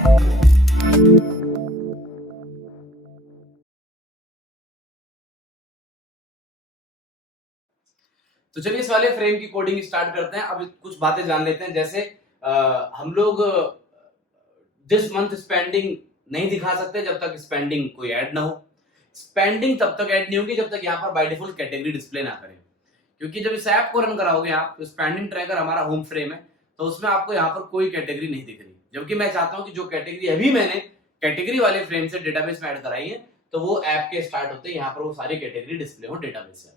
तो चलिए इस वाले फ्रेम की कोडिंग स्टार्ट करते हैं। अब कुछ बातें जान लेते हैं। जैसे हम लोग दिस मंथ स्पेंडिंग नहीं दिखा सकते जब तक स्पेंडिंग कोई ऐड ना हो। स्पेंडिंग तब तक ऐड नहीं होगी जब तक यहाँ पर बाय डिफॉल्ट कैटेगरी डिस्प्ले ना करें, क्योंकि जब इस ऐप को रन कराओगे आप, तो स्पेंडिंग ट्रैकर हमारा होम फ्रेम है, तो उसमें आपको यहाँ पर कोई कैटेगरी नहीं दिख रही। जबकि मैं चाहता हूँ कि जो कैटेगरी अभी मैंने कैटेगरी वाले फ्रेम से डेटाबेस में ऐड कराई है, तो वो ऐप के स्टार्ट होते यहाँ पर वो सारी कैटेगरी डिस्प्ले हो डेटाबेस से।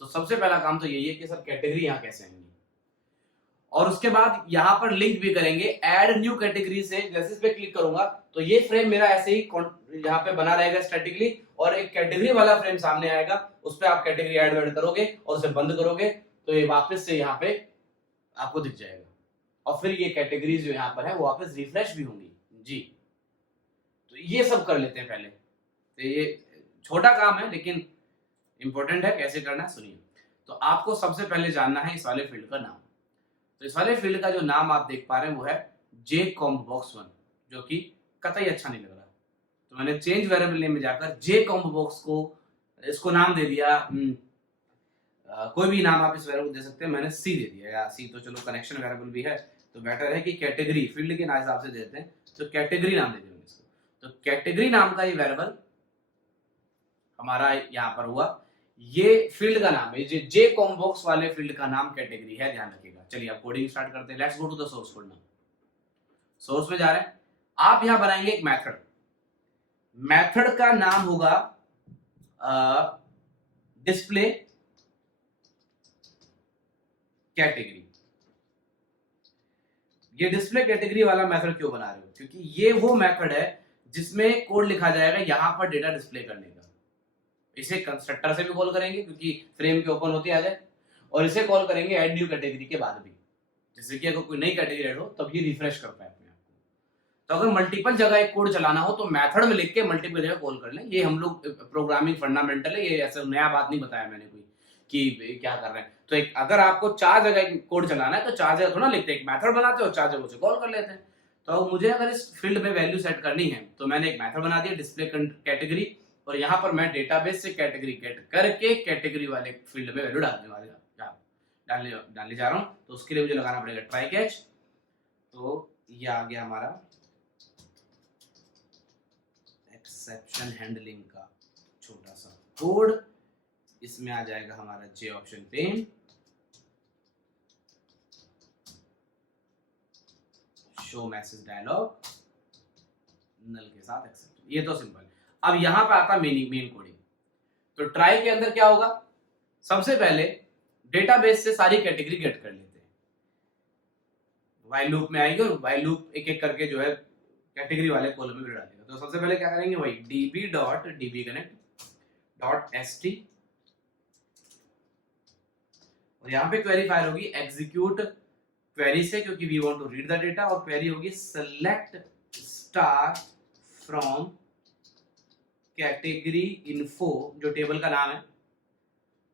तो सबसे पहला काम तो यही है कि सर कैटेगरी यहाँ कैसे आएंगी, और उसके बाद यहाँ पर लिंक भी करेंगे ऐड न्यू कैटेगरी से। जैसे इस पे क्लिक करूंगा तो ये फ्रेम मेरा ऐसे ही यहाँ पे बना रहेगा स्टैटिकली, और एक कैटेगरी वाला फ्रेम सामने आएगा, उस पर आप कैटेगरी ऐड करोगे और उसे बंद करोगे तो ये वापस से यहाँ पे आपको दिख जाएगा, और फिर ये कैटेगरीज जो यहाँ पर है वो वापस रिफ्रेश भी होंगी जी। तो ये सब कर लेते हैं पहले। तो ये छोटा काम है लेकिन इंपॉर्टेंट है, कैसे करना है सुनिए। तो आपको सबसे पहले जानना है इस वाले फील्ड का नाम। तो इस वाले फील्ड का जो नाम आप देख पा रहे हैं वो है जे कॉम्ब बॉक्स 1, जो कि कतई अच्छा नहीं लग रहा। तो मैंने चेंज वेरिएबल नेम में जाकर जे कॉम्ब बॉक्स को इसको नाम दे दिया, कोई भी नाम आप इस वेरिएबल दे सकते हैं, मैंने सी दे दिया। या सी तो चलो कनेक्शन वेरिएबल भी है, तो बेटर है कि कैटेगरी फील्ड के नाम हिसाब से देते हैं, तो कैटेगरी नाम दे दिया इसको। तो कैटेगरी नाम का ये वेरिएबल हमारा यहाँ पर हुआ, ये फील्ड का नाम है, जे कॉम बॉक्स वाले फील्ड का नाम कैटेगरी है, ध्यान रखिएगा। चलिए अब कोडिंग स्टार्ट करते हैं। Let's go to the source code now. Source में जा रहे हैं, आप यहां बनाएंगे एक मेथड। मेथड का नाम होगा डिस्प्ले कैटेगरी। ये डिस्प्ले कैटेगरी वाला मेथड क्यों बना रहे हो? क्योंकि ये वो मेथड है जिसमें कोड लिखा जाएगा यहां पर डेटा डिस्प्ले करने का। इसे कंस्ट्रक्टर से भी कॉल करेंगे क्योंकि फ्रेम के ओपन होते आ जाए, और इसे कॉल करेंगे ऐड न्यू कैटेगरी के बाद भी, जैसे कि अगर कोई नई कैटेगरी ऐड हो तब ये रिफ्रेश कर पाए अपने आप को। तो अगर मल्टीपल जगह एक कोड चलाना हो तो मेथड में लिख के मल्टीपल जगह कॉल कर लें। ये हम लोग प्रोग्रामिंग फंडामेंटल है, ये ऐसा नया बात नहीं बताया मैंने कोई कि क्या कर रहे हैं। तो एक अगर आपको 4 जगह कोड चलाना है तो 4 जगह थोड़ा लिखते, एक मेथड बनाते हो, 4 जगह से कॉल कर लेते हैं। तो मुझे अगर इस फील्ड में वैल्यू सेट करनी है तो मैंने एक मेथड बना दिया डिस्प्ले कैटेगरी, और यहाँ पर मैं डेटाबेस से कैटेगरी गेट करके कैटेगरी वाले फील्ड में वैल्यू डालने जा रहा हूँ। तो उसके लिए मुझे लगाना पड़ेगा ट्राई कैच। तो ये आ गया हमारा एक्सेप्शन हैंडलिंग का छोटा सा कोड। इसमें आ जाएगा हमारा J option pane, show message dialog, null के साथ एक्सेप्ट। ये तो सिंपल है। अब यहां पर आता मेन कोडिंग। तो ट्राई के अंदर क्या होगा, सबसे पहले डेटाबेस से सारी कैटेगरी गेट कर लेते हैं, व्हाइल लूप में आएगी और व्हाइल लूप एक एक करके जो है कैटेगरी वाले कॉलम में डालेगा। तो सबसे पहले क्या करेंगे, वही db.dbconnect.st, और यहाँ पे क्वेरी फायर होगी एग्जीक्यूट क्वेरी से, क्योंकि we want to read the data, और क्वेरी होगी select star from category info, जो टेबल का नाम है।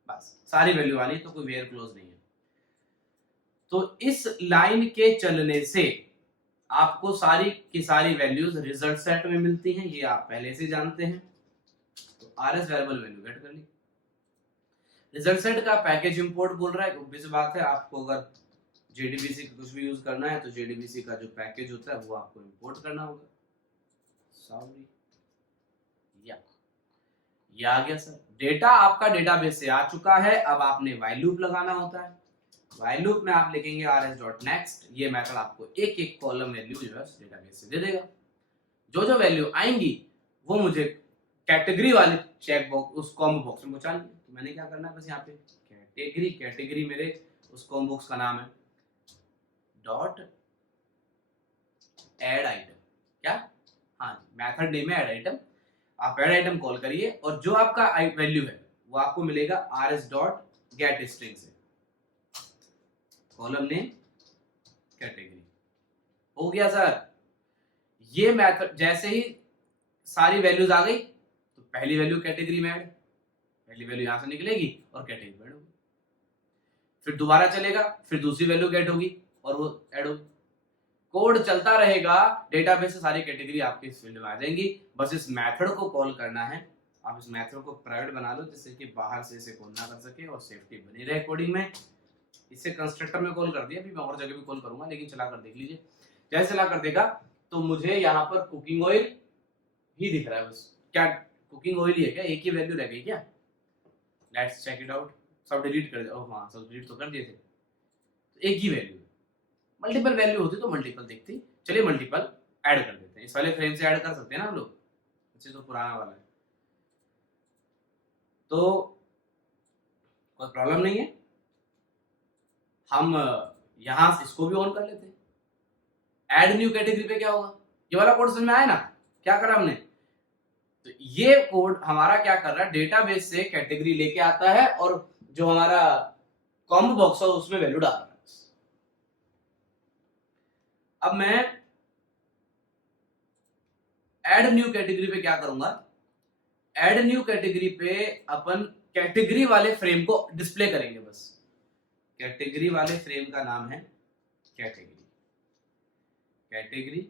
बस सारी वैल्यू आनी, तो कोई वेयर क्लोज नहीं है। तो इस लाइन के चलने से आपको सारी की सारी वैल्यूज रिजल्ट सेट में मिलती हैं, ये आप पहले से जानते हैं। तो आरएस वेरिएबल वैल्यू गेट कर ली। रिजल्ट सेट का पैकेज इंपोर्ट बोल रहा है, ऑब्वियस बात है, आपको अगर जेडीबीसी का कुछ भी यूज करना है तो जेडीबीसी का जो पैकेज होता है वो आपको इंपोर्ट करना होगा। सॉरी, ये आ गया सर, डेटा आपका डेटाबेस से आ चुका है। अब आपने व्हाइल लूप लगाना होता है। व्हाइल लूप में आप लिखेंगे rs.next, ये मेथड आपको एक एक कॉलम वैल्यू जो है डेटाबेस से दे देगा। जो जो वैल्यू आएंगी वो मुझे कैटेगरी वाले चेक बॉक्स उस कॉम्बो बॉक्स में पहुंचानी है। तो मैंने क्या करना है, बस यहाँ पे कैटेगरी मेरे उस कॉम्बो बॉक्स का नाम है, डॉट ऐड आइटम। क्या, हाँ मेथड नेम है ऐड आइटम। आप ऐड आइटम कॉल करिए और जो आपका वैल्यू है वो आपको मिलेगा rs.get स्ट्रिंग से, कॉलम नेम कैटेगरी। हो गया सर। ये मेथड जैसे ही सारी वैल्यूज आ गई तो पहली वैल्यू कैटेगरी में ऐड, पहली वैल्यू यहां से निकलेगी और कैटेगरी में ऐड होगी। फिर दोबारा चलेगा, फिर दूसरी वैल्यू गेट होगी और वो ऐड होगी। कोड चलता रहेगा, डेटाबेस से सारी कैटेगरी आपके इस फील्ड में आ जाएंगी। बस इस मेथड को कॉल करना है। आप इस मेथड को प्राइवेट बना लो जिससे कि बाहर से इसे कॉल ना कर सके और सेफ्टी बनी रहे कोडिंग में। इसे कंस्ट्रक्टर में कॉल कर दिया, अभी मैं और जगह भी कॉल करूंगा, लेकिन चला कर देख लीजिए। जैसे चला कर देगा तो मुझे यहाँ पर कुकिंग ऑयल ही दिख रहा है बस। क्या कुकिंग ऑयल ही है क्या? एक ही वैल्यू रह गई क्या? Let's check it out. सब डिलीट कर दिया। हाँ, सब डिलीट तो कर दिए थे। तो एक ही वैल्यू, मल्टीपल वैल्यू होती तो मल्टीपल दिखती। चलिए मल्टीपल ऐड कर देते हैं। इस वाले फ्रेम से ऐड कर सकते हैं ना हम लोग, इससे तो पुराना वाला है, तो कोई प्रॉब्लम नहीं है। हम यहां से इसको भी ऑन कर लेते हैं। ऐड न्यू कैटेगरी पे क्या होगा? ये वाला कोड समझ में आया ना? क्या करा हमने? तो ये कोड हमारा क्या कर रहा है, डेटाबेस से कैटेगरी लेके आता है और जो हमारा कॉम्बो बॉक्स है उसमें वैल्यू डाल रहा है। अब मैं ऐड न्यू कैटेगरी पे क्या करूंगा, ऐड न्यू कैटेगरी पे अपन कैटेगरी वाले फ्रेम को डिस्प्ले करेंगे। बस कैटेगरी वाले फ्रेम का नाम है कैटेगरी। कैटेगरी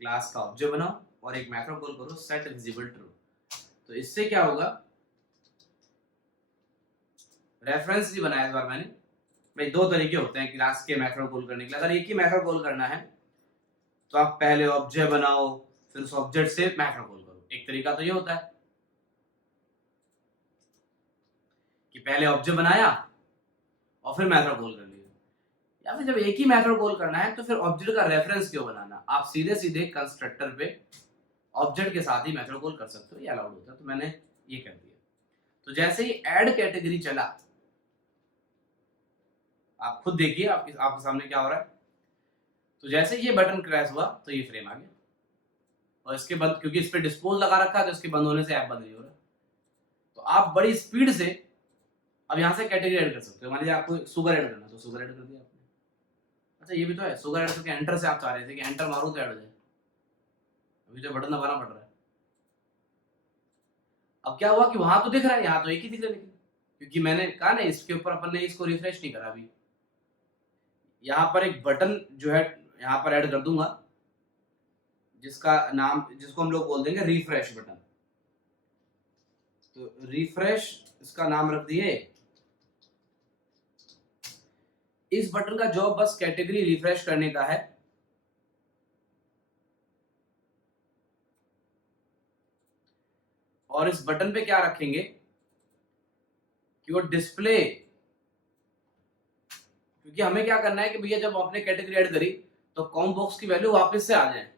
क्लास का ऑब्जेक्ट बनाओ और एक मेथड कॉल करो सेट विजिबल ट्रू। तो इससे क्या होगा, रेफरेंस भी बनाया इस बार मैंने। भाई दो तरीके होते हैं क्लास के मेथड कॉल करने के लिए। अगर एक ही मेथड कॉल करना है तो आप पहले ऑब्जेक्ट बनाओ फिर उस ऑब्जेक्ट से मेथड कॉल करो। एक तरीका तो ये होता है कि पहले ऑब्जेक्ट बनाया और फिर मेथड कॉल कर लिया। या फिर जब एक ही मेथड कॉल करना है तो फिर ऑब्जेक्ट का रेफरेंस क्यों बनाना? आप सीधे सीधे कंस्ट्रक्टर पे ऑब्जेक्ट के साथ ही मेथड कॉल कर सकते हो, ये अलाउड होता है। तो मैंने ये कर दिया। तो जैसे ही ऐड कैटेगरी चला, आप खुद देखिए आपके सामने क्या हो रहा है। तो जैसे ये बटन क्रैश हुआ तो ये फ्रेम आ गया और इसके बंद, क्योंकि इस पे डिस्पोज लगा रखा है तो इसके बंद होने से ऐप बंद नहीं हो रहा। तो आप बड़ी स्पीड से अब यहाँ से कैटेगरी ऐड कर सकते हो। मान लीजिए आपको शुगर ऐड करना तो शुगर ऐड कर दिया आपने। अच्छा ये भी तो है, शुगर ऐड करके एंटर से आप चाह रहे थे कि एंटर मारो तो ऐड हो जाए, अभी तो बटन दबाना पड़ रहा है। अब क्या हुआ कि वहां तो दिख रहा है, यहाँ तो एक ही दिख रहा है, लेकिन क्योंकि मैंने कहा ना इसके ऊपर अपन ने इसको रिफ्रेश नहीं करा अभी। यहाँ पर एक बटन जो है यहाँ पर ऐड कर दूंगा जिसका नाम, जिसको हम लोग बोल देंगे रिफ्रेश बटन। तो रिफ्रेश इसका नाम रख दिए। इस बटन का जॉब बस कैटेगरी रिफ्रेश करने का है। और इस बटन पे क्या रखेंगे कि वो डिस्प्ले, क्योंकि हमें क्या करना है कि भैया जब आपने कैटेगरी ऐड करी तो कॉम बॉक्स की वैल्यू वापस से आ जाए।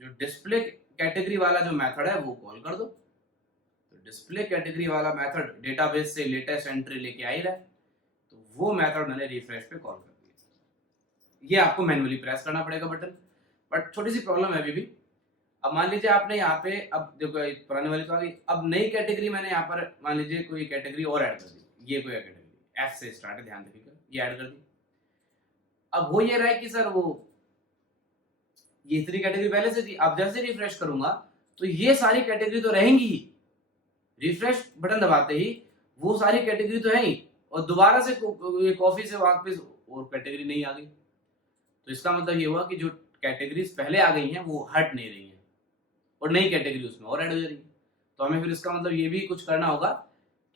जो डिस्प्ले कैटेगरी वाला जो मेथड है वो कॉल कर दो। तो डिस्प्ले कैटेगरी वाला मेथड डेटाबेस से लेटेस्ट एंट्री लेके आ ही रहा है, तो वो मेथड मैंने रिफ्रेश पे कॉल कर दिया। ये आपको मैन्युअली प्रेस करना पड़ेगा बटन, बट छोटी सी प्रॉब्लम है अभी भी। अब मान लीजिए आपने यहाँ पे, अब देखो पुराने वाली तो आ गई, अब नई कैटेगरी मैंने यहाँ पर मान लीजिए कोई कैटेगरी और ऐड कर दी। ये कोई कैटेगरी एफ से स्टार्ट है, ध्यान रखिएगा, ये ऐड कर दी। अब वो ये रहा है कि सर वो ये इतनी कैटेगरी पहले से थी, अब जैसे रिफ्रेश करूंगा तो ये सारी कैटेगरी तो रहेंगी ही। रिफ्रेश बटन दबाते ही वो सारी कैटेगरी तो है ही, और दोबारा से कॉफी से वापस और कैटेगरी नहीं आ गई। तो इसका मतलब ये हुआ कि जो कैटेगरीज पहले आ गई हैं वो हट नहीं रही हैं और नई कैटेगरी उसमें और ऐड हो जा रही है। तो हमें फिर इसका मतलब ये भी कुछ करना होगा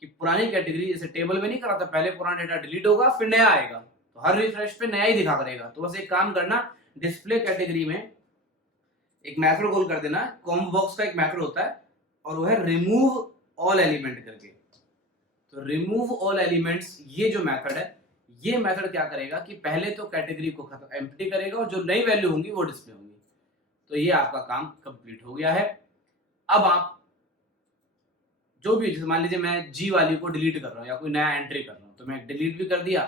कि पुरानी कैटेगरी, जैसे टेबल में नहीं करा था, पहले पुराना डेटा डिलीट होगा फिर नया आएगा, तो हर रिफ्रेश पे नया ही दिखा करेगा। तो बस एक काम करना, डिस्प्ले कैटेगरी में एक मेथड कॉल कर देना। कॉम्बो बॉक्स का एक मेथड होता है और वो है रिमूव ऑल एलिमेंट करके। तो रिमूव ऑल एलिमेंट्स ये जो मेथड है, ये मेथड क्या करेगा कि पहले तो कैटेगरी को खत्म एम्प्टी करेगा और जो नई वैल्यू होंगी वो डिस्प्ले होंगी। तो ये आपका काम कंप्लीट हो गया है। अब आप जो भी, जैसे मान लीजिए मैं जी वाली को डिलीट कर रहा हूँ या कोई नया एंट्री कर रहा हूँ, तो मैं डिलीट भी कर दिया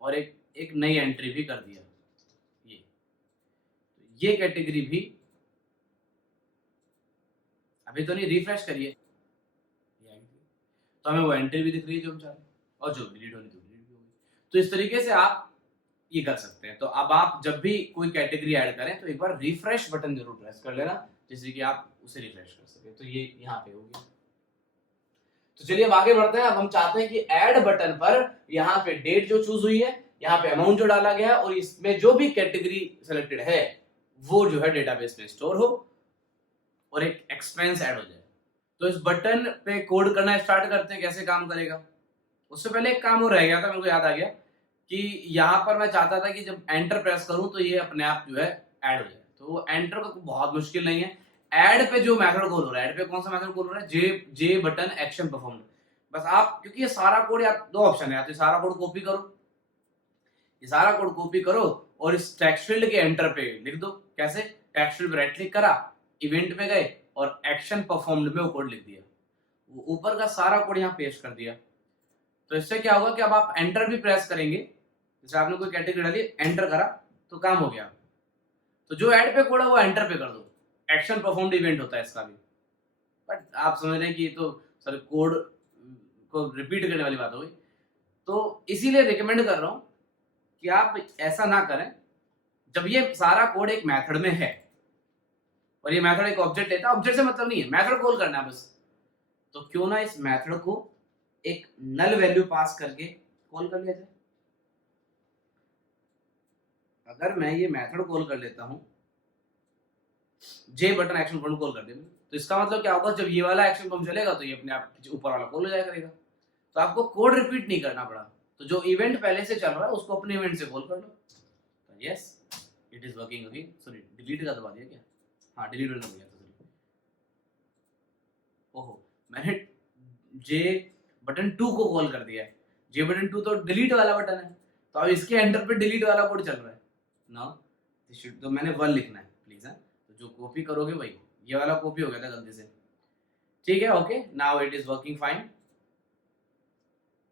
और एक नई एंट्री भी कर दिया। ये कैटेगरी भी अभी तो नहीं, रिफ्रेश करिए तो हमें वो एंट्री भी दिख रही है जो हम चाह रहे हैं, और जो डिलीट होनी तो डिलीट भी होगी। तो इस तरीके से आप ये कर सकते हैं। तो अब आप जब भी कोई कैटेगरी ऐड करें तो एक बार रिफ्रेश बटन जरूर प्रेस कर लेना, जिससे कि आप उसे रिफ्रेश कर सके। तो ये यहाँ पे हो गया। तो चलिए अब आगे बढ़ते हैं। अब हम चाहते हैं कि ऐड बटन पर यहाँ पे डेट जो चूज हुई है यहाँ पे अमाउंट जो डाला गया और इसमें जो भी कैटेगरी सिलेक्टेड है वो जो है डेटाबेस में स्टोर हो और एक एक्सपेंस ऐड हो जाए। तो इस बटन पे कोड करना स्टार्ट करते हैं, कैसे काम करेगा। उससे पहले एक काम और रह गया था, मेरे को याद आ गया कि यहाँ पर मैं चाहता था कि जब एंटर प्रेस करूं तो ये अपने आप जो है ऐड हो जाए। तो एंटर का बहुत मुश्किल नहीं है। ऐड पे जो मेथड कॉल हो रहा है, ऐड पे कौन सा मेथड कॉल हो रहा है, जे बटन एक्शन परफॉर्म। बस आप, क्योंकि ये सारा कोड, या दो ऑप्शन है, या तो सारा कोड कॉपी करो, ये सारा कोड कॉपी करो और इस टेक्स्ट फील्ड के एंटर पे लिख दो। कैसे, टेक्स्ट फील्ड पे राइट क्लिक करा, इवेंट में गए और एक्शन परफॉर्म्ड में वो कोड लिख दिया, वो ऊपर का सारा कोड यहाँ पेस्ट कर दिया। तो इससे क्या होगा कि अब आप एंटर भी प्रेस करेंगे, जैसे आपने कोई कैटेगरी डाली, एंटर करा तो काम हो गया। तो जो ऐड पे कोड है वो एंटर पे कर दो, एक्शन परफॉर्म्ड इवेंट होता है इसका भी। बट आप समझ रहे हैं कि तो सर कोड को रिपीट करने वाली बात हो गई। तो इसीलिए रिकमेंड कर रहा हूं कि आप ऐसा ना करें। जब ये सारा कोड एक मेथड में है और ये मेथड एक ऑब्जेक्ट लेता है, ऑब्जेक्ट से मतलब नहीं है, मेथड कॉल करना है बस, तो क्यों ना इस मेथड को एक नल वैल्यू पास करके कॉल कर लिया जाए। अगर मैं ये मेथड कॉल कर लेता हूं, जे बटन एक्शन पॉइंट कॉल कर दे, तो इसका मतलब क्या होगा, जब ये वाला एक्शन पॉइंट चलेगा तो ये अपने आप ऊपर वाला कॉल हो जाया करेगा। तो आपको कोड रिपीट नहीं करना पड़ा। तो जो इवेंट पहले से चल रहा है उसको अपने इवेंट से कॉल कर लो। Yes, it is working again. Sorry, delete का दबा दिया क्या? हाँ, डिलीट करना गया था। सॉरी, ओहो, मैंने जे बटन 2 को कॉल कर दिया है। जे बटन 2 तो डिलीट वाला बटन है, तो अब इसके एंटर पे डिलीट वाला कोड चल रहा है ना। तो मैंने 1 लिखना है प्लीज। है तो जो कॉपी करोगे भाई, ये वाला कॉपी हो गया था गलती से। ठीक है, okay, now it is working fine.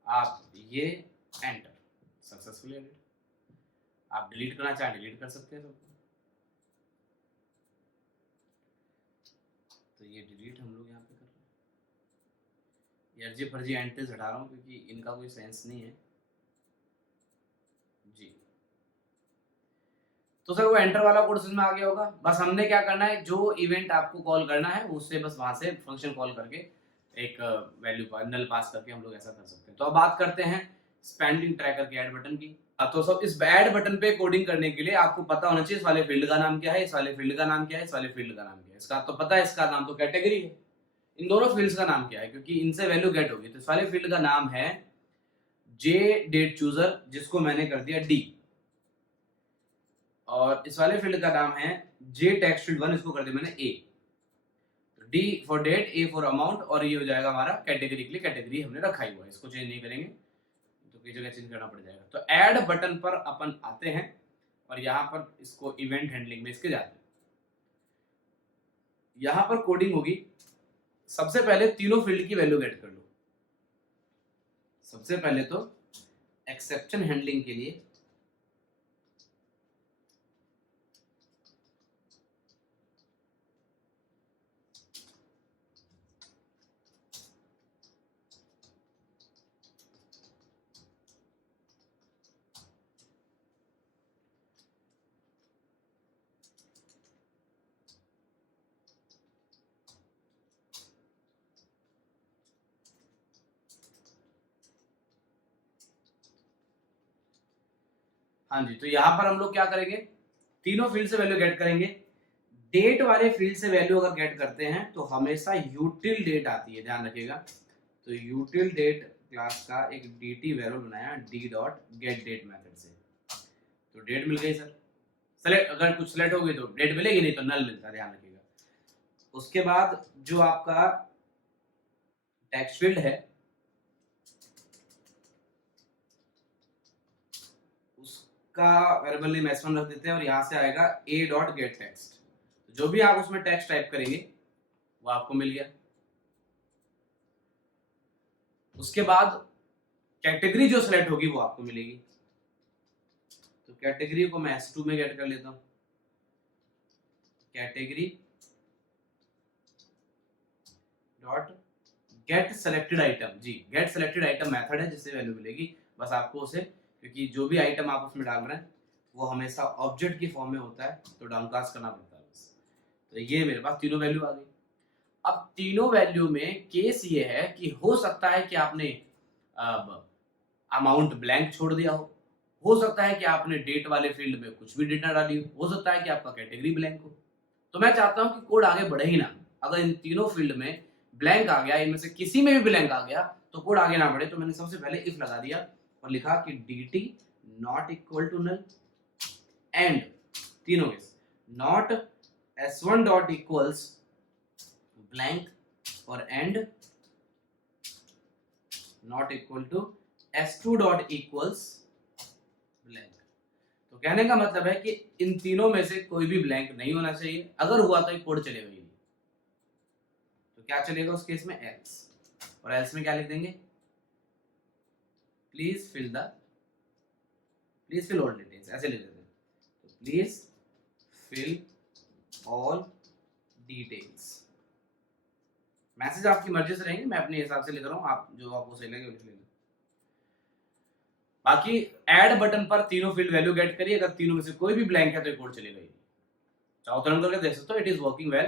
आप ये एंटर सक्सेसफुली एडिट। आप डिलीट करना चाहे डिलीट कर सकते हैं सबको। तो ये डिलीट हम लोग यहाँ पे कर रहे हैं। ये अर्जी फर्जी एंट्रीज हटा रहा हूँ क्योंकि इनका कोई सेंस नहीं है जी। तो सर वो एंटर वाला कोड समझ में आ गया होगा। बस हमने क्या करना है, जो इवेंट आपको कॉल करना है उससे बस वहां से फंक्शन कॉल करके एक वैल्यू नल पास करके हम लोग ऐसा कर सकते हैं। तो अब बात करते हैं स्पेंडिंग ट्रैकर के ऐड बटन की। तो सब इस ऐड बटन पे कोडिंग करने के लिए आपको पता होना चाहिए इस वाले फील्ड का नाम क्या है, इस वाले फील्ड का नाम क्या है, इस वाले फील्ड का नाम क्या है। इसका तो पता है, इसका नाम तो कैटेगरी है। इन दोनों फील्ड्स का नाम क्या है, क्योंकि इनसे वैल्यू गेट होगी। तो इस वाले फील्ड का नाम है जे डेट चूजर, जिसको मैंने कर दिया डी, और इस वाले फील्ड का नाम है जे टेक्स्ट फील्ड 1, इसको कर दिया मैंने A. D for date, A for amount, और ये हो जाएगा हमारा कैटेगरी के लिए, कैटेगरी हमने रखा ही हुआ है, इसको चेंज नहीं करेंगे तो कई जगह चेंज करना पड़ जाएगा। तो ऐड बटन पर अपन आते हैं और यहाँ पर इसको इवेंट हैंडलिंग में इसके जाते हैं। यहाँ पर कोडिंग होगी। सबसे पहले तीनों फील्ड की वैल्यू गेट कर लो। सबसे पहले तो एक्सेप्शन हैंडलिंग के लिए हाँ जी, तो यहां पर हम लोग क्या करेंगे, तीनों फील्ड से वैल्यू गेट करेंगे। डेट वाले फील्ड से वैल्यू अगर गेट करते हैं तो हमेशा यूटिल डेट आती है, ध्यान रखिएगा। तो यूटिल डेट क्लास का एक dt वेरिएबल बनाया D dot get date method से। तो डेट मिल गई सर, सेलेक्ट, अगर कुछ सेलेक्ट हो गई तो डेट मिलेगी, नहीं तो नल मिलता है, ध्यान रखिएगा। उसके बाद जो आपका टेक्स्ट फील्ड है का वेरिएबल नेम s1 रख देते हैं और यहां से आएगा a डॉट गेट टेक्स्ट। जो भी आप उसमें टेक्स्ट टाइप करेंगे वो आपको मिल गया। उसके बाद कैटेगरी जो सिलेक्ट होगी वो आपको मिलेगी। तो कैटेगरी को मैं s2 में गेट कर लेता हूं। Category dot get selected item, जी गेट सेलेक्टेड आइटम मेथड है जिससे वैल्यू मिलेगी। बस आपको उसे, क्योंकि जो भी आइटम आप उसमें डाल रहे हैं वो हमेशा ऑब्जेक्ट की फॉर्म में होता है तो डाउनकास्ट करना पड़ता है बस। तो ये मेरे पास तीनों वैल्यू आ गई। अब तीनों वैल्यू में केस ये है कि हो सकता है कि आपने अमाउंट ब्लैंक छोड़ दिया हो, हो सकता है कि आपने डेट वाले फील्ड में कुछ भी डेट ना डाली हो सकता है कि आपका कैटेगरी ब्लैंक हो। तो मैं चाहता हूं कि कोड आगे बढ़े ही ना। अगर इन तीनों फील्ड में ब्लैंक आ गया, इनमें से किसी में भी ब्लैंक आ गया तो कोड आगे ना बढ़े। तो मैंने सबसे पहले इफ लगा दिया और लिखा कि dt not equal to null and तीनों case not s1 dot equals blank और and not equal to s2 dot equals blank. तो कहने का मतलब है कि इन तीनों में से कोई भी ब्लैंक नहीं होना चाहिए। अगर हुआ तो ये कोड चलेगा ही नहीं। तो क्या चलेगा उस केस में एल्स, और एल्स में क्या लिख देंगे प्लीज फिल ऑल डिटेल्स, ऐसे लिख देते हैं। तो please fill all details. Message आपकी मर्जी से रहेंगे, मैं अपने हिसाब से लिख रहा हूँ, आप जो आपको सही लगे लिख लेंगे। बाकी ऐड बटन पर तीनों फील्ड वैल्यू गेट करिए। अगर तीनों में से कोई भी ब्लैंक है तो ये कोड चलेगा ही। चाहो तुरंत करके देख सकते हो, इट इज वर्किंग वेल।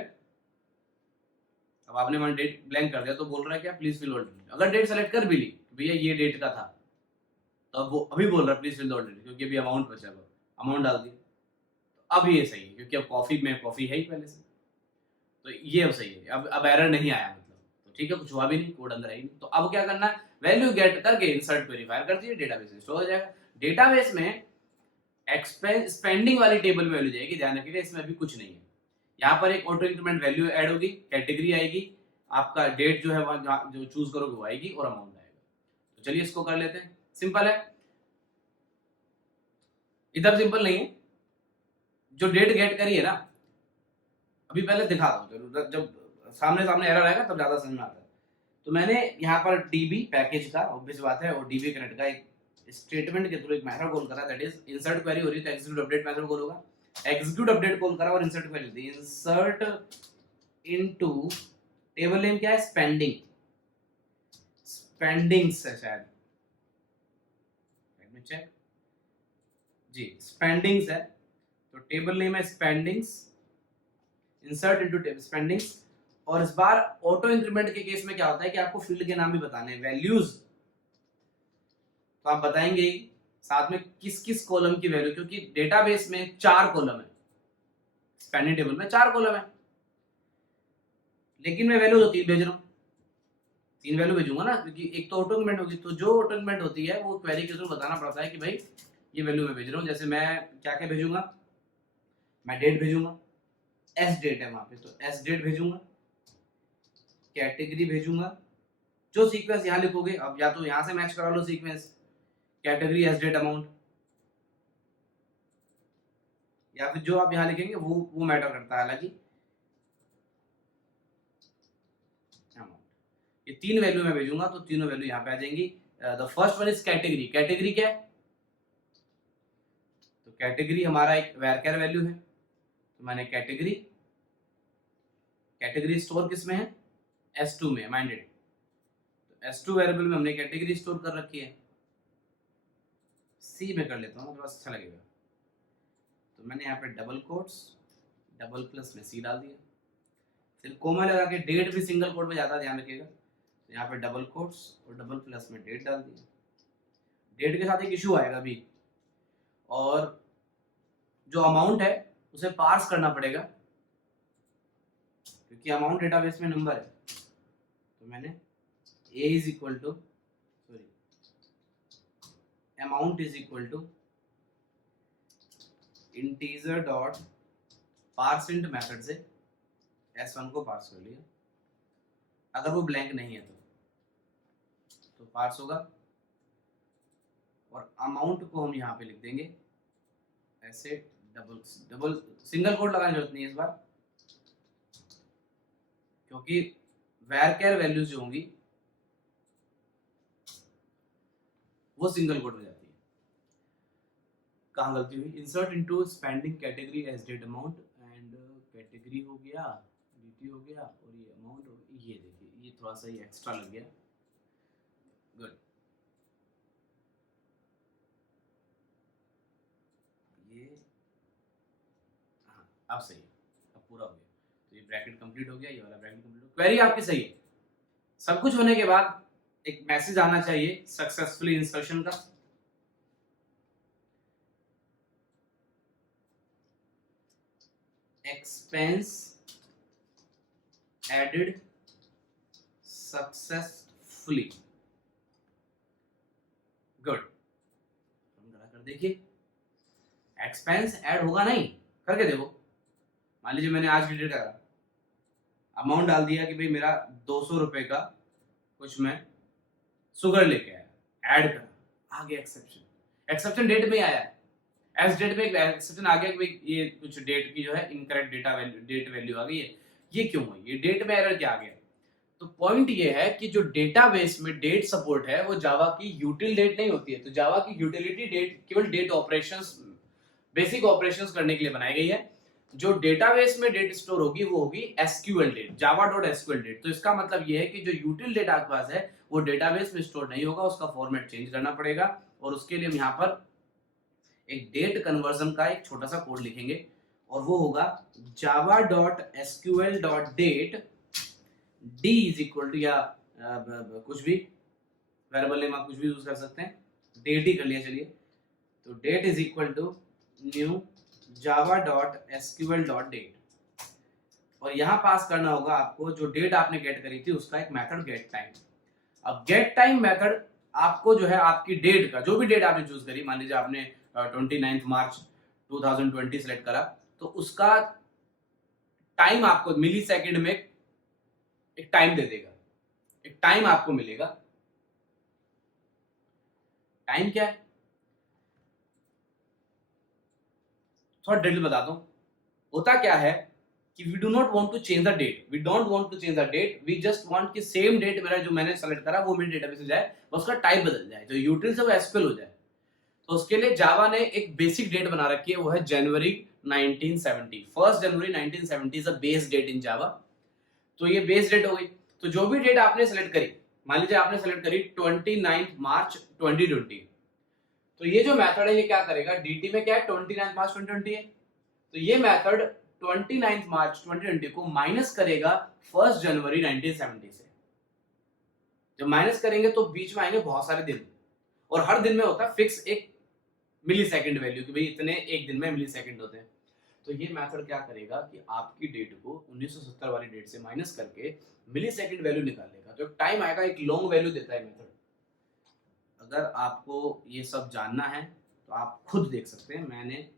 अब आपने वन डेट ब्लैंक कर दिया तो बोल रहा है क्या प्लीज फिल ऑल डिटेल्स। अगर डेट सेलेक्ट कर भी ली भैया ये डेट का था तो अब वो अभी बोल रहा है प्लीज फिल ऑल डिटेल्स, क्योंकि अभी अमाउंट बचा हुआ, अमाउंट डाल दिया। तो अब ये सही है क्योंकि अब कॉफी में कॉफी है ही पहले से, तो ये अब सही है। अब एरर नहीं आया मतलब, तो ठीक है, कुछ हुआ भी नहीं, कोड अंदर आई नहीं। तो अब क्या करना है, वैल्यू गेट करके इंसर्ट वेरीफायर कर दिए, डेटाबेस में स्टोर हो जाएगा। डेटाबेस में स्पेंडिंग वाली टेबल में वैल्यू जाएगी, ध्यान रखिएगा इसमें अभी कुछ नहीं है। यहाँ पर एक ऑटो इंक्रीमेंट वैल्यू ऐड होगी, कैटेगरी आएगी, आपका डेट जो है वहां जो चूज करोगे वो आएगी और अमाउंट आएगा। तो चलिए इसको कर लेते हैं, सिंपल है। इधर सिंपल नहीं है, जो डेट गेट करी है ना, अभी पहले दिखा दो, जब सामने सामने एरर आएगा तब ज्यादा समझ में आता है। तो मैंने यहाँ पर डीबी पैकेज का ऑब्वियस बात है और डीबी कनेक्ट का एक स्टेटमेंट के थ्रू एक मेथड कॉल करा, दैट इज इंसर्ट क्वेरी हो रही है तो एग्जीक्यूट अपडेट मेथड कॉल होगा। एग्जीक्यूट अपडेट कॉल करा और इंसर्ट क्वेरी दी, इंसर्ट इनटू टेबल नेम क्या है स्पेंडिंग्स है शायद, लेट मी चेक जी, स्पेंडिंग्स है। तो टेबल नेम है spendings, insert into table spendings. और इस बार ऑटो इंक्रीमेंट के केस में क्या होता है कि आपको फील्ड के नाम भी बताने हैं, वैल्यूज तो आप बताएंगे ही, साथ में किस किस कॉलम की वैल्यू, क्योंकि डेटाबेस में 4 कॉलम है, स्पेंडिंग टेबल में 4 कॉलम है, लेकिन मैं वैल्यू तो 3 भेज रहा हूँ, 3 वैल्यू भेजूंगा ना, क्योंकि एक तो ऑटो इंक्रीमेंट होगी। तो जो ऑटो इंक्रीमेंट होती है वो क्वेरी के थ्रू बताना पड़ता है कि भाई ये वैल्यू मैं भेज रहा हूँ। जैसे मैं क्या क्या भेजूंगा, मैं डेट भेजूंगा, एस डेट है वहां पे तो एस डेट भेजूंगा, कैटेगरी भेजूंगा, जो सीक्वेंस यहाँ लिखोगे, अब या तो यहाँ से मैच करा लो sequence, category S date amount, या फिर जो आप यहाँ लिखेंगे वो मैटर करता है। हालांकि ये 3 वैल्यू मैं भेजूंगा तो तीनों वैल्यू यहाँ पे आ जाएंगी। The first one is category. Category क्या है, तो कैटेगरी हमारा एक वैरचर वैल्यू है, तो मैंने कैटेगरी स्टोर किस में है, S2 में माइंडेड। तो S2 वेरिएबल में हमने कैटेगरी स्टोर कर रखी है, C में कर लेता हूँ थोड़ा अच्छा लगेगा। तो मैंने यहाँ पे डबल कोट्स डबल प्लस में C डाल दिया, फिर कोमा लगा के डेट भी सिंगल कोट में जाता है, ध्यान रखिएगा। तो यहाँ पे डबल कोट्स और डबल प्लस में डेट डाल दिया। डेट के साथ एक इशू आएगा अभी, और जो अमाउंट है उसे पार्स करना पड़ेगा क्योंकि अमाउंट डेटाबेस में नंबर है। तो मैंने a is equal to amount is equal to integer dot parseInt method से S1 को पार्स कर लिया, अगर वो ब्लैंक नहीं है तो पार्स होगा, और अमाउंट को हम यहाँ पे लिख देंगे ऐसे, डबल सिंगल कोट लगाने की जरूरत नहीं है इस बार, क्योंकि वैरचर वैल्यूज जो होंगी वो सिंगल कोट में जाती है। कहाँ गलती हुई, insert into spending category as date amount, and category हो गया, dt हो गया, और ये अमाउंट हो गया। ये देखिए ये थोड़ा सा ये एक्स्ट्रा लग गया, गुड। ये हाँ अब सही है, अब पूरा हो गया। तो ये ब्रैकेट कंप्लीट हो गया, ये वाला ब्रैकेट कंप्लीट हो गया, क्वेरी आपकी सही है। सब कुछ होने के बाद एक मैसेज आना चाहिए सक्सेसफुली इंसर्शन का, एक्सपेंस एडेड सक्सेसफुली। गुड, कर देखिए, एक्सपेंस ऐड होगा नहीं, करके देखो। मान लीजिए मैंने आज की डेट का अमाउंट डाल दिया कि भाई मेरा 200 रुपए का कुछ मैं शुगर लेके आया, ऐड करा, आ गया एक्सेप्शन। एक्सेप्शन डेट में आया, एस डेट में एक्सेप्शन आ गया कि भाई ये कुछ डेट की जो है incorrect data value, date value आ गई है। ये क्यों हुई? ये डेट में एरर क्या आ गया? तो पॉइंट ये है कि जो डेटाबेस में डेट सपोर्ट है वो जावा की यूटिल डेट नहीं होती है। तो जावा की यूटिलिटी डेट केवल डेट ऑपरेशंस, बेसिक ऑपरेशंस करने के लिए बनाई गई है। जो डेटाबेस में डेट स्टोर होगी वो होगी एसक्यूएल डेट, java.sql डेट। तो इसका मतलब ये है कि जो यूटिल डेट आपके पास है वो डेटाबेस में स्टोर नहीं होगा, उसका फॉर्मेट चेंज करना पड़ेगा। और उसके लिए हम यहाँ पर एक डेट कन्वर्जन का एक छोटा सा कोड लिखेंगे और वो होगा java.sql.date d is equal to, या कुछ भी वेरिएबल नेम आप कुछ भी यूज कर सकते हैं, डेट ही कर लिया चलिए। तो date is equal to new java.sql.date और यहां पास करना होगा आपको जो डेट आपने गेट करी थी उसका एक मेथड गेट टाइम। अब गेट टाइम मेथड आपको जो है आपकी डेट का, जो भी डेट आपने चूज करी, मान लीजिए आपने 29 मार्च 2020 सेलेक्ट करा, तो उसका टाइम आपको मिली सेकेंड में एक टाइम दे देगा, एक टाइम आपको मिलेगा। टाइम क्या है थोड़ा डिटेल बता दूं। होता क्या है कि we do not want to change the date, we don't want to change the date, we just want कि सेम डेट मेरा जो मैंने सेलेक्ट करा वो मेरे डेटाबेस में जाए, उसका टाइप बदल जाए, जो यूटिल से वो एसक्यूएल हो जाए। तो उसके लिए जावा ने एक बेसिक डेट बना रखी है, वो है जनवरी 1970। 1 जनवरी 1970 इज अ बेस डेट इन जावा। तो ये बेस डेट हो गई। तो जो भी डेट आपने सेलेक्ट करी, मान लीजिए आपने सेलेक्ट करी 29 मार्च 2020, तो ये जो मेथड है ये क्या करेगा, डीटी में क्या है 29 मार्च 2020 है, तो ये मेथड 29 मार्च 2020 को माइनस करेगा 1 जनवरी 1970 से। जब माइनस करेंगे तो बीच में आएंगे बहुत सारे दिन, और हर दिन में होता है फिक्स एक मिली सेकेंड वैल्यू कि भाई इतने एक दिन में मिली सेकेंड होते हैं। तो ये मेथड क्या करेगा कि आपकी डेट को 1970 वाली डेट से माइनस करके मिली सेकेंड वैल्यू निकालेगा। तो एक टाइम आएगा, एक लॉन्ग वैल्यू देता है मेथड। अगर आपको ये सब जानना है तो आप खुद देख सकते हैं, मैंने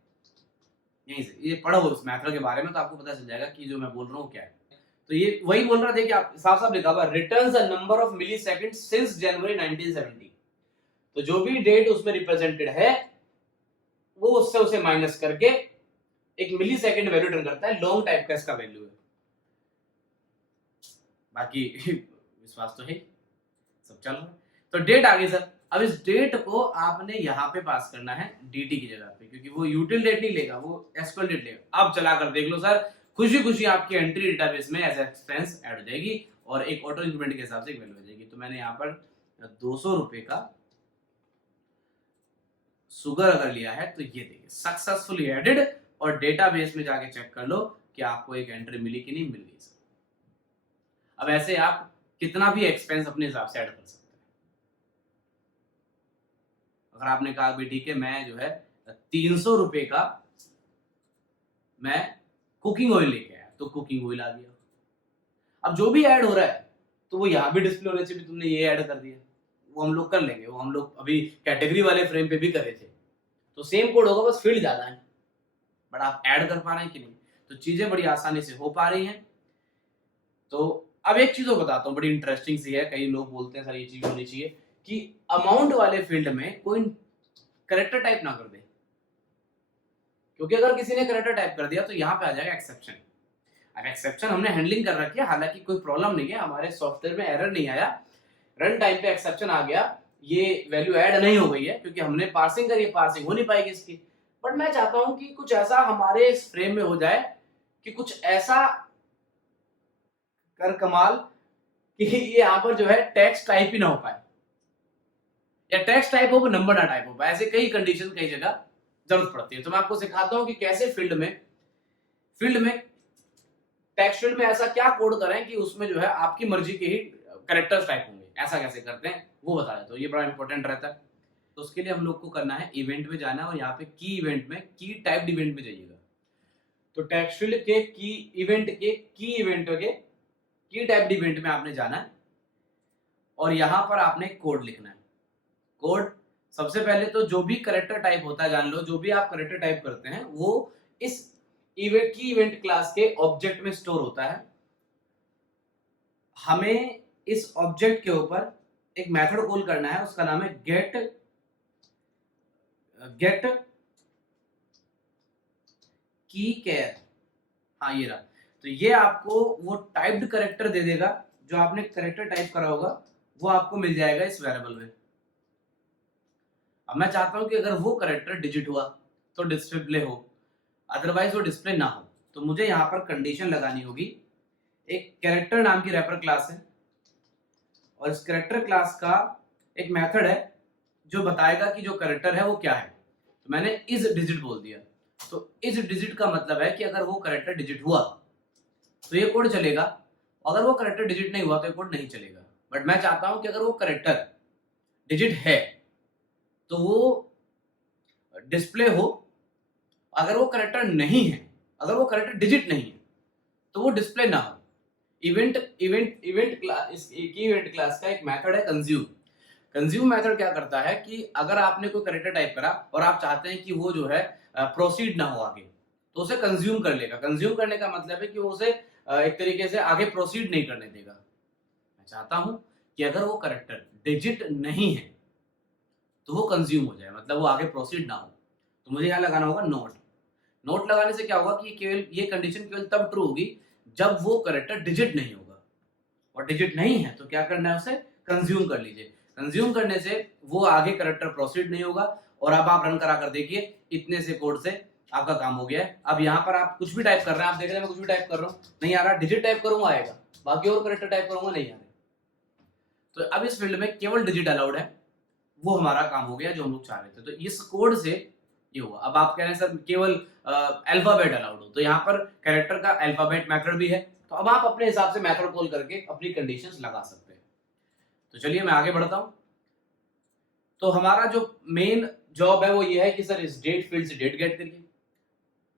यहीं से ये पढ़ा हो इस मेथड के बारे में, तो आपको पता चल जाएगा कि जो मैं बोल रहा हूँ क्या है। तो ये वही बोल रहा था कि आप साफ साफ लिखा हुआ returns the number of millisecond since January 1970। तो जो भी डेट उसमें रिप्रेजेंटेड है वो उससे उसे माइनस करके एक मिली सेकेंड वैल्यू रिटर्न करता है, लॉन्ग टाइप का इसका वैल्यू है। बाकी विश्वास तो है, सब चल रहा है। तो डेट आ गई सर। अब इस डेट को आपने यहाँ पे पास करना है डीटी की जगह पे, क्योंकि वो यूटिल डेट नहीं लेगा, वो एसक्यूएल डेट लेगा। अब चला कर देख लो सर, खुशी खुशी आपकी एंट्री डेटाबेस में एज एक्सपेंस ऐड हो जाएगी और एक ऑटो इंक्रीमेंट के हिसाब से एक वैल्यू हो जाएगी। तो मैंने यहाँ पर 200 रुपए का शुगर अगर लिया है तो ये देखिए सक्सेसफुली एडेड, और डेटाबेस में जाके चेक कर लो कि आपको एक एंट्री मिली कि नहीं मिल गई। अब ऐसे आप कितना भी एक्सपेंस अपने हिसाब से ऐड कर सकते हैं। अगर आपने कहा भी ठीक है मैं जो है 300 रुपए का मैं कुकिंग ऑयल लेके आया, तो कुकिंग ऑयल आ गया। अब जो भी ऐड हो रहा है तो वो यहाँ भी डिस्प्ले होने चाहिए, तुमने ये ऐड कर दिया, वो हम लोग कर लेंगे, वो हम लोग अभी कैटेगरी वाले फ्रेम पे भी कर रहे थे। तो सेम कोड होगा, बस फील्ड ज्यादा है, बट आप ऐड कर पा रहे हैं कि नहीं। तो चीजें बड़ी आसानी से हो पा रही हैं। तो अब एक चीज और बताता हूँ, बड़ी इंटरेस्टिंग सी है, कई लोग बोलते हैं सर ये चीज होनी चाहिए कि अमाउंट वाले फील्ड में कोई करेक्टर टाइप ना कर दे, क्योंकि अगर किसी ने करेक्टर टाइप कर दिया तो यहाँ पे आ जाएगा एक्सेप्शन। अब एक्सेप्शन हमने हैंडलिंग कर रखी है, हालांकि कोई प्रॉब्लम नहीं है, हमारे सॉफ्टवेयर में एरर नहीं आया, रन टाइम पे एक्सेप्शन आ गया, ये वैल्यू ऐड नहीं हो गई है क्योंकि हमने पार्सिंग करी है, पार्सिंग हो नहीं पाएगी इसकी। बट मैं चाहता हूं कि कुछ ऐसा हमारे इस फ्रेम में हो जाए कि कुछ ऐसा कर कमाल कि ये यहाँ पर जो है टेक्स्ट टाइप ही ना हो पाए, या टेक्स्ट टाइप हो नंबर ना टाइप हो पाए। ऐसे कई कंडीशन कई जगह जरूरत पड़ती है। तो मैं आपको सिखाता हूं कि कैसे फील्ड में टेक्स्ट फील्ड में ऐसा क्या कोड करें कि उसमें जो है आपकी मर्जी के ही कैरेक्टर्स टाइप होंगे, ऐसा कैसे करते हैं वो बता देता हूं, ये बड़ा इंपॉर्टेंट रहता है। तो उसके लिए हम लोग को करना है इवेंट में जाना, और यहाँ पे की इवेंट में की टाइप्ड इवेंट में जाइएगा। तो टैक्स फील्ड के की टाइप इवेंट में आपने जाना है और यहां पर आपने कोड लिखना है। कोड सबसे पहले तो जो भी करेक्टर टाइप होता है, जान लो जो भी आप करेक्टर टाइप करते हैं वो इस इवेंट क्लास के ऑब्जेक्ट में स्टोर होता है। हमें इस ऑब्जेक्ट के ऊपर एक मेथड कॉल करना है, उसका नाम है गेट की कैर। हाँ ये रहा। तो ये आपको वो टाइप्ड करेक्टर दे देगा, जो आपने करेक्टर टाइप करा होगा वो आपको मिल जाएगा इस वेरिएबल में। अब मैं चाहता हूं कि अगर वो करेक्टर डिजिट हुआ तो डिस्प्ले हो, अदरवाइज वो डिस्प्ले ना हो। तो मुझे यहाँ पर कंडीशन लगानी होगी। एक कैरेक्टर नाम की रैपर क्लास है और इस कैरेक्टर क्लास का एक मेथड है जो बताएगा कि जो कैरेक्टर है वो क्या है। तो मैंने इस डिजिट बोल दिया। तो इस डिजिट का मतलब है कि अगर वो कैरेक्टर डिजिट हुआ तो ये कोड चलेगा, अगर वो कैरेक्टर डिजिट नहीं हुआ तो ये कोड नहीं चलेगा। बट मैं चाहता हूं कि अगर वो कैरेक्टर डिजिट है तो वो डिस्प्ले हो, अगर वो कैरेक्टर नहीं है, अगर वो कैरेक्टर डिजिट नहीं है तो वो डिस्प्ले ना हो। इवेंट क्लास का एक मेथड है कंज्यूम मेथड क्या करता है कि अगर आपने कोई कैरेक्टर टाइप करा और आप चाहते हैं कि वो जो है प्रोसीड ना हो आगे, तो उसे कंज्यूम कर लेगा। कंज्यूम करने का मतलब है कि वो उसे एक तरीके से आगे प्रोसीड नहीं करने देगा। मैं चाहता हूं कि अगर वो कैरेक्टर डिजिट नहीं है तो वो कंज्यूम हो जाए, मतलब वो आगे प्रोसीड ना हो। तो मुझे यहां लगाना होगा नोट लगाने से क्या होगा कि केवल ये कंडीशन केवल तब ट्रू होगी जब वो कैरेक्टर डिजिट नहीं होगा, और डिजिट नहीं है तो क्या करना है, उसे कंज्यूम कर लीजिए। कंज्यूम करने से वो आगे कैरेक्टर प्रोसीड नहीं होगा। और अब आप रन करा कर देखिए, इतने से कोड से आपका काम हो गया है। अब यहाँ पर आप कुछ भी टाइप कर रहे हैं, आप देख रहे हैं मैं कुछ भी टाइप कर रहा हूँ, नहीं आ रहा, डिजिट टाइप करूंगा आएगा, बाकी और कैरेक्टर टाइप करूंगा नहीं आ रहे। तो अब इस फील्ड में केवल डिजिट अलाउड है, वो हमारा काम हो गया जो हम लोग चाह रहे थे। तो इस कोड से ये हुआ। अब आप कह रहे हैं सर केवल अल्फाबेट अलाउड हो, तो यहाँ पर कैरेक्टर का अल्फाबेट मेथड भी है, तो अब आप अपने हिसाब से मेथड कॉल करके अपनी कंडीशंस लगा सकते हैं। तो चलिए मैं आगे बढ़ता हूं। तो हमारा जो मेन जॉब है वो ये है कि सर इस डेट फील्ड से डेट गेट करिए,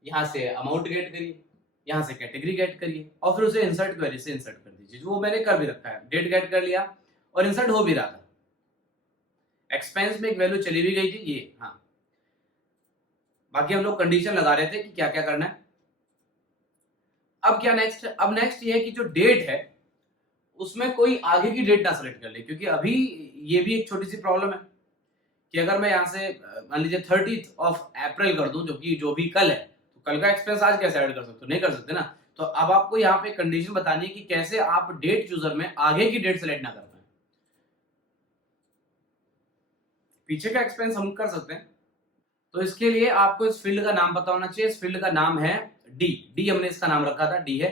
यहां से अमाउंट गेट करिए, यहां से कैटेगरी गेट करिए और फिर उसे इंसर्ट क्वेरी से इंसर्ट कर दीजिए, जो मैंने कर भी रखा है। डेट गेट कर लिया और इंसर्ट हो भी रहा था। एक्सपेंस में एक वैल्यू चली भी गई थी ये, हाँ। बाकी हम लोग कंडीशन लगा रहे थे कि क्या क्या करना है। अब क्या नेक्स्ट, अब नेक्स्ट ये है कि जो डेट है उसमें कोई आगे की डेट ना सेलेक्ट कर ले, क्योंकि अभी ये भी एक छोटी सी प्रॉब्लम है कि अगर मैं यहाँ से मान लीजिए 30 अप्रैल कर दूं, जो भी कल है, तो कल का एक्सपेंस आज कैसे ऐड कर सकते हो, नहीं कर सकते ना। तो अब आपको यहाँ पे कंडीशन बतानी है कि कैसे आप डेट चूजर में आगे की डेट सेलेक्ट ना कर पाए। पीछे का एक्सपेंस हम कर सकते हैं, तो इसके लिए आपको इस फील्ड का नाम पता होना चाहिए। इस फील्ड का नाम है डी हमने इसका नाम रखा था, डी है।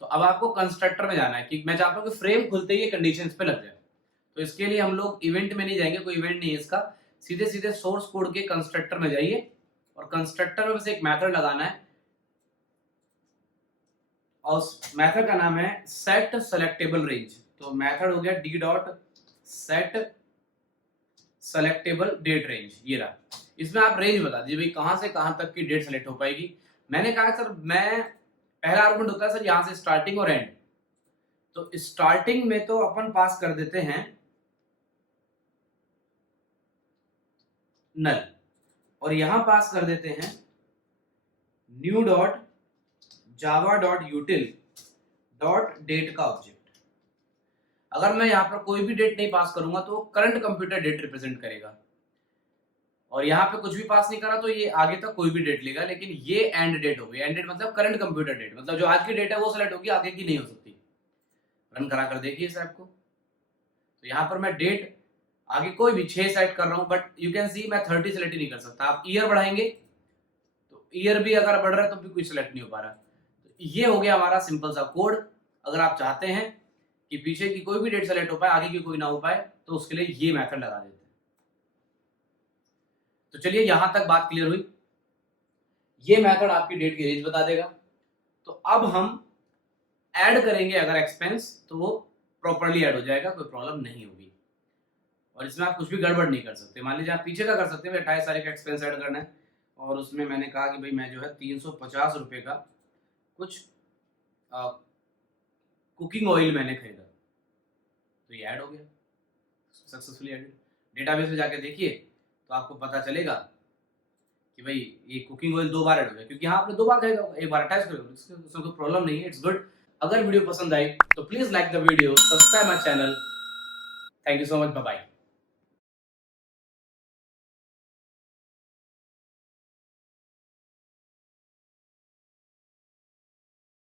तो अब आपको कंस्ट्रक्टर में जाना है कि मैं चाहता हूं कि फ्रेम खुलते ही ये कंडीशन इस पे लग जाए। तो इसके लिए हम लोग इवेंट में नहीं जाएंगे, कोई इवेंट नहीं है इसका, सीधे सीधे सोर्स कोड के कंस्ट्रक्टर में जाइए और कंस्ट्रक्टर में से एक मेथड लगाना है और मेथड का नाम है सेट सेलेक्टेबल रेंज। तो मेथड हो गया D dot set selectable date range, ये रहा। इसमें आप रेंज बता दीजिए भाई कहां से कहां तक की डेट सेलेक्ट हो पाएगी। मैंने कहा सर मैं पहला आर्गुमेंट होता है सर यहां से स्टार्टिंग और एंड, तो स्टार्टिंग में तो अपन पास कर देते हैं नल और यहां पास कर देते हैं new dot Java dot util dot date का ऑब्जेक्ट। अगर मैं यहां पर कोई भी डेट नहीं पास करूंगा तो करंट कंप्यूटर डेट रिप्रेजेंट करेगा, और यहाँ पे कुछ भी पास नहीं करा तो ये आगे तक कोई भी डेट लेगा। लेकिन ये एंड डेट हो गई, एंड डेट मतलब करंट कंप्यूटर डेट, मतलब जो आज की डेट है वो सेलेक्ट होगी, आगे की नहीं हो सकती। रन करा कर देखिए इस ऐप को। तो यहाँ पर मैं डेट आगे कोई भी 6 सेलेक्ट कर रहा हूँ, बट यू कैन सी मैं 30 सेलेक्ट ही नहीं कर सकता। आप ईयर बढ़ाएंगे तो ईयर भी अगर बढ़ रहा है तो भी कुछ सेलेक्ट नहीं हो पा रहा। तो ये हो गया हमारा सिंपल सा कोड। अगर आप चाहते हैं कि पीछे की कोई भी डेट सेलेक्ट हो पाए, आगे की कोई ना हो पाए, तो उसके लिए ये मेथड लगा देते हैं। तो चलिए यहां तक बात क्लियर हुई। ये मेथड आपकी डेट की रेंज बता देगा। तो अब हम ऐड करेंगे अगर एक्सपेंस तो वो प्रॉपर्ली ऐड हो जाएगा, कोई प्रॉब्लम नहीं होगी। और इसमें आप कुछ भी गड़बड़ नहीं कर सकते। मान लीजिए आप पीछे का कर सकते हैं, 28 तारीख का एक्सपेंस ऐड करना है और उसमें मैंने कहा कि भाई मैं जो है 350 रुपये का कुछ कुकिंग ऑयल मैंने खरीदा, तो ये ऐड हो गया, सक्सेसफुली ऐड। डेटाबेस में जाके देखिए तो आपको पता चलेगा कि भाई ये कुकिंग ऑयल 2 बार ऐड हो गया, क्योंकि यहाँ आपने 2 बार खरीदा, एक बार अटैच करो, उसमें कोई प्रॉब्लम नहीं है, इट्स गुड। अगर वीडियो पसंद आई तो please like the video, subscribe my channel. Thank you so much, bye bye.